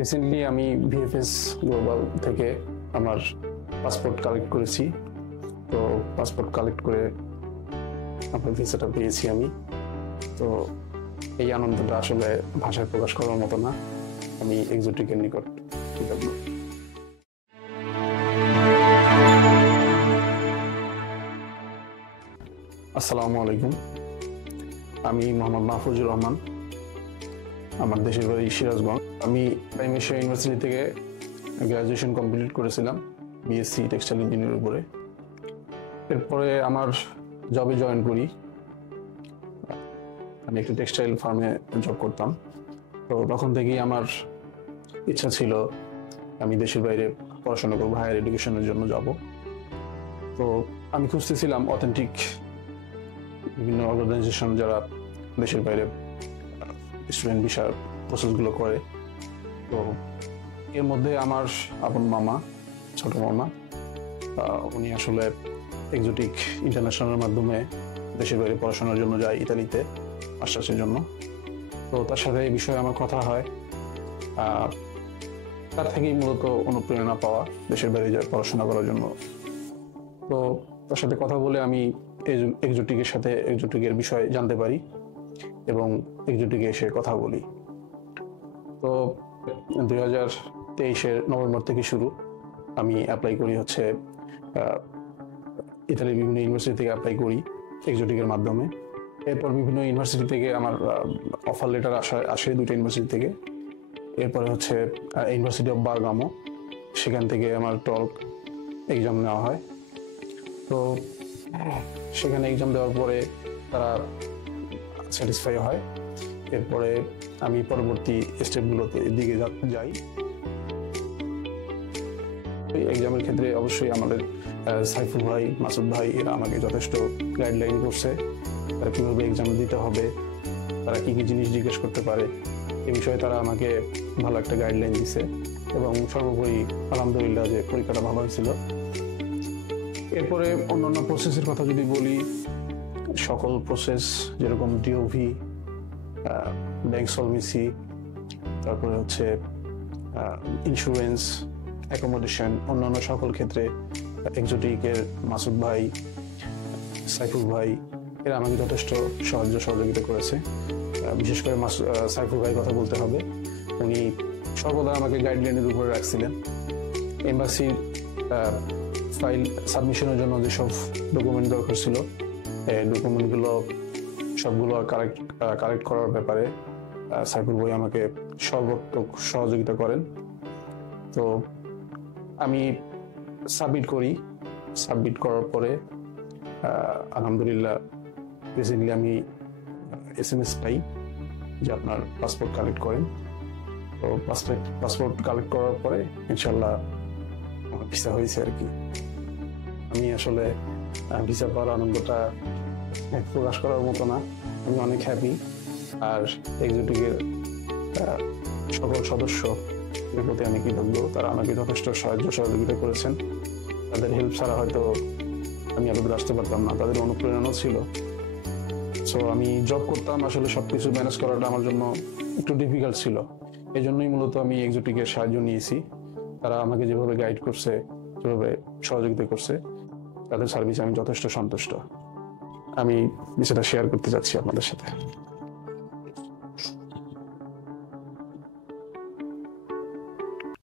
Recently আমি VFS global থেকে আমার পাসপোর্ট কালেক্ট করেছি। তো পাসপোর্ট কালেক্ট করে আপনার ভিসাটা পেয়েছি আমি। তো এই আনন্দটা আসলে ভাষায় প্রকাশ করার মতো না। আমি এক্সোটিকের নিকট কৃতজ্ঞ। আসসালামু আলাইকুম। আমি মোহাম্মদ মাহফুজুর রহমান। আমার দেশের বাড়ি সিরাজগঞ্জ। আমি প্রাইম এশিয়া ইউনিভার্সিটি থেকে গ্রাজুয়েশন কমপ্লিট করেছিলাম বিএসসি টেক্সটাইল ইঞ্জিনিয়ারিং উপরে। এরপরে আমার জবে জয়েন করি। আমি একটি টেক্সটাইল ফার্মে জব করতাম। তো তখন থেকেই আমার ইচ্ছা ছিল আমি দেশের বাইরে পড়াশোনা করবো, হায়ার এডুকেশনের জন্য যাব। তো আমি খুঁজতেছিলাম অথেন্টিক বিভিন্ন অর্গানাইজেশন যারা দেশের বাইরে স্টুডেন্ট ভিসার প্রসেসগুলো করে। তো এর মধ্যে আমার আপন মামা, ছোট মামা, উনি আসলে এক্সোটিক ইন্টারন্যাশনালের মাধ্যমে দেশের বাইরে পড়াশোনার জন্য যায় ইতালিতে মাস্টার্সের জন্য। তো তার সাথে এই বিষয়ে আমার কথা হয়। তার থেকেই মূলত অনুপ্রেরণা পাওয়া দেশের বাইরে যায় পড়াশোনা করার জন্য। তো তার সাথে কথা বলে আমি এক্সোটিকের বিষয়ে জানতে পারি এবং এক্সোটিকে এসে কথা বলি। তো 2023 নভেম্বর থেকে শুরু আমি অ্যাপ্লাই করি ইতালির বিভিন্ন ইউনিভার্সিটি থেকে অ্যাপ্লাই করি এক্সোটিকের মাধ্যমে। এরপর বিভিন্ন ইউনিভার্সিটি থেকে আমার অফার লেটার আসে দুটো ইউনিভার্সিটি থেকে। এরপরে ইউনিভার্সিটি অফ বার্গামো, সেখান থেকে আমার টল্ক এক্সাম নেওয়া হয়। তো সেখানে এক্সাম দেওয়ার পরে তারা স্যাটিসফাই হয়। এরপরে আমি পরবর্তী স্টেপগুলোতে দিকে যাই। এক্সামের ক্ষেত্রে অবশ্যই আমাদের সাইফুল ভাই, মাসুদ ভাই এরা আমাকে যথেষ্ট গাইডলাইন করছে। তারা কীভাবে এক্সাম দিতে হবে, তারা কী কী জিনিস জিজ্ঞেস করতে পারে, এ বিষয়ে তারা আমাকে ভালো একটা গাইডলাইন দিছে। এবং সর্বোপরি আলহামদুলিল্লাহ যে পরীক্ষাটা ভালো হয়েছিল। এরপরে অন্যান্য প্রসেসের কথা যদি বলি, সকল প্রসেস যেরকম ডিওভি, ব্যাংক সলভেন্সি, তারপরে ইন্স্যুরেন্স, অ্যাকোমোডেশন, অন্যান্য সকল ক্ষেত্রে এক্সোটিকের মাসুদ ভাই, সাইফুল ভাই এরা আমাকে যথেষ্ট সহযোগিতা করেছে। বিশেষ করে সাইফুল ভাই কথা বলতে হবে। উনি সর্বদা আমাকে গাইডলাইনের উপরে রাখছিলেন। এম্বাসির ফাইল সাবমিশনের জন্য যেসব ডকুমেন্ট দরকার ছিল, এই ডকুমেন্টগুলো সবগুলো কালেক্ট করার ব্যাপারে সাইফুল ভাই আমাকে সর্বাত্মক সহযোগিতা করেন। তো আমি সাবমিট করার পরে আলহামদুলিল্লাহ রিসেন্টলি আমি SMS পাই যে আপনার পাসপোর্ট কালেক্ট করেন। তো পাসপোর্ট কালেক্ট করার পরে ইনশাল্লাহ আমার ভিসা হয়েছে আর কি। আমি আসলে ভিসা পাওয়ার আনন্দটা প্রকাশ করার মতো না। আমি অনেক হ্যাপি। আর এক্সোটিকের সকল সদস্যদের প্রতি আমি কৃতজ্ঞ। তারা আমাকে যথেষ্ট সহযোগিতা করেছেন। তাদের হেল্প ছাড়া হয়তো আমি এতদূর আসতে পারতাম না। তাদের অনুপ্রেরণাও ছিল। সো আমি জব করতাম, আসলে সবকিছু ম্যানেজ করাটা আমার জন্য একটু ডিফিকাল্ট ছিল। এই জন্যই মূলত আমি এক্সোটিকের সাহায্য নিয়েছি। তারা আমাকে যেভাবে গাইড করছে, যেভাবে সহযোগিতা করছে, তাদের সার্ভিসে আমি যথেষ্ট সন্তুষ্ট। আমি বিষয়টা শেয়ার করতে চাচ্ছি আপনাদের সাথে।